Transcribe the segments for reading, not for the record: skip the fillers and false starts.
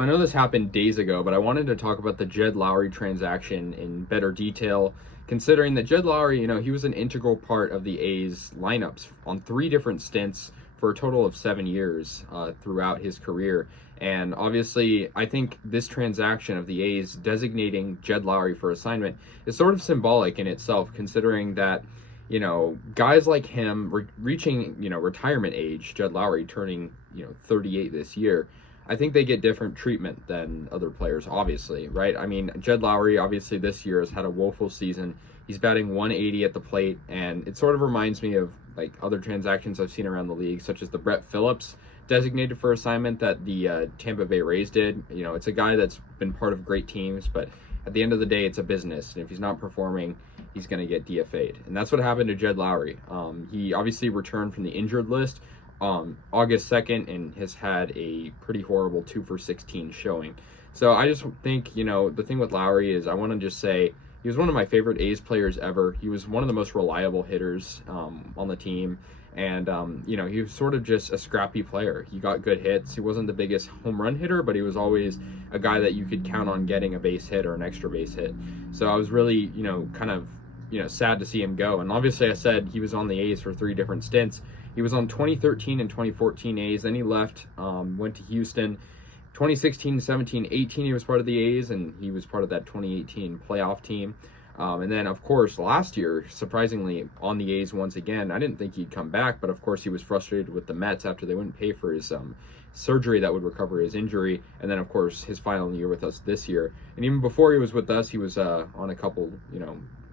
So I know this happened days ago, but I wanted to talk about the Jed Lowrie transaction in better detail, considering that Jed Lowrie, he was an integral part of the A's lineups on 3 different stints for a total of 7 years throughout his career. And obviously, I think this transaction of the A's designating Jed Lowrie for assignment is sort of symbolic in itself, considering that guys like him reaching, retirement age, Jed Lowrie turning, 38 this year, I think they get different treatment than other players, obviously, right? I mean, Jed Lowrie, obviously, this year has had a woeful season. He's batting 180 at the plate, and it sort of reminds me of like other transactions I've seen around the league, such as the Brett Phillips designated for assignment that the Tampa Bay Rays did. It's a guy that's been part of great teams, but at the end of the day, it's a business, and if he's not performing, he's going to get DFA'd. And that's what happened to Jed Lowrie. He obviously returned from the injured list August 2nd and has had a pretty horrible 2 for 16 showing. So I just think, the thing with Lowrie is I want to just say he was one of my favorite A's players ever. He was one of the most reliable hitters on the team. And, he was sort of just a scrappy player. He got good hits. He wasn't the biggest home run hitter, but he was always a guy that you could count on getting a base hit or an extra base hit. So I was really, kind of, sad to see him go. And obviously I said he was on the A's for 3 different stints. He was on 2013 and 2014 A's. Then he left, went to Houston. 2016, 17, 18, he was part of the A's, and he was part of that 2018 playoff team. And then, of course, last year, surprisingly, on the A's once again. I didn't think he'd come back, but of course he was frustrated with the Mets after they wouldn't pay for his surgery that would recover his injury. And then, of course, his final year with us this year. And even before he was with us, he was on a couple,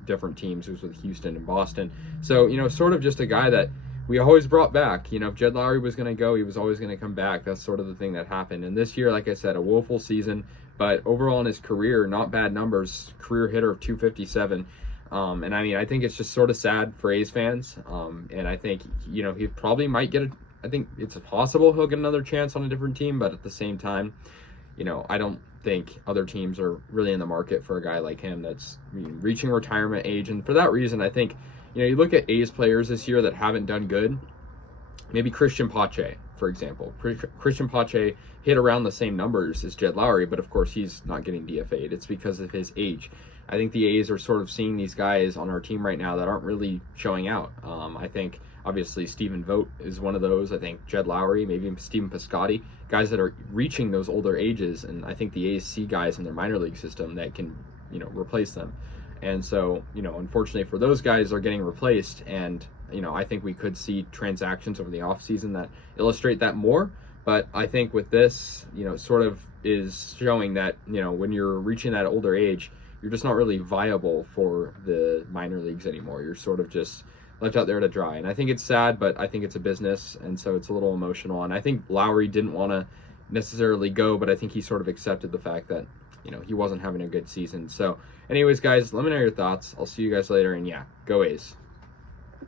different teams. He was with Houston and Boston. So, sort of just a guy that we always brought back. If Jed Lowrie was going to go, he was always going to come back. That's sort of the thing that happened. And this year, like I said, a woeful season, but overall in his career, not bad numbers. Career hitter of 257. And I mean, I think it's just sort of sad for A's fans. And I think, he probably might get I think it's possible he'll get another chance on a different team, but at the same time, I don't think other teams are really in the market for a guy like him that's reaching retirement age. And for that reason, I think, you look at A's players this year that haven't done good. Maybe Christian Pache, for example. Christian Pache hit around the same numbers as Jed Lowrie, but of course he's not getting DFA'd. It's because of his age. I think the A's are sort of seeing these guys on our team right now that aren't really showing out. I think obviously Stephen Vogt is one of those. I think Jed Lowrie, maybe Stephen Piscotty, guys that are reaching those older ages, and I think the A's see guys in their minor league system that can, replace them. And so, unfortunately for those guys, are getting replaced. And, I think we could see transactions over the offseason that illustrate that more. But I think with this, sort of is showing that, when you're reaching that older age, you're just not really viable for the minor leagues anymore. You're sort of just left out there to dry. And I think it's sad, but I think it's a business. And so it's a little emotional. And I think Lowrie didn't want to necessarily go, but I think he sort of accepted the fact that, he wasn't having a good season. So anyways, guys, let me know your thoughts. I'll see you guys later, and yeah, go A's.